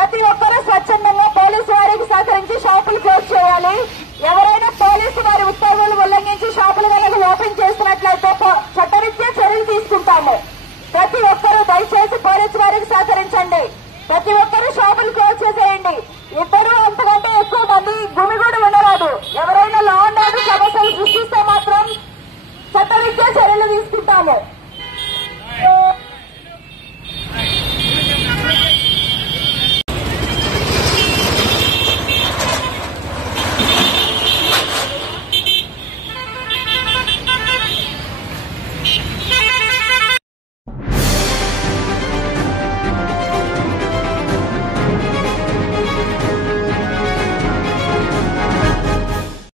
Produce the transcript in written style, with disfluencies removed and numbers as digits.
ప్రతి ఒక్కరూ స్వచ్ఛందంగా పోలీసు వారికి సహకరించి షాపులు క్లోజ్ చేయాలి. ఎవరైనా పోలీసు వారి ఉత్తర్వులు ఉల్లంఘించి షాపులు కనుక ఓపెన్ చేసినట్లయితే చట్టరీత్యా చర్యలు తీసుకుంటాము. ప్రతి ఒక్కరూ దయచేసి పోలీసు వారికి సహకరించండి. ప్రతి ఒక్కరూ షాపులు క్లోజ్ చేసేయండి. ఇద్దరు అంతకంటే ఎక్కువ మంది గుమిగూడి ఉండరాదు. ఎవరైనా లా అండ్ ఆర్డర్ సమస్యలు సృష్టిస్తే మాత్రం చట్టరీత్యా చర్యలు తీసుకుంటాము.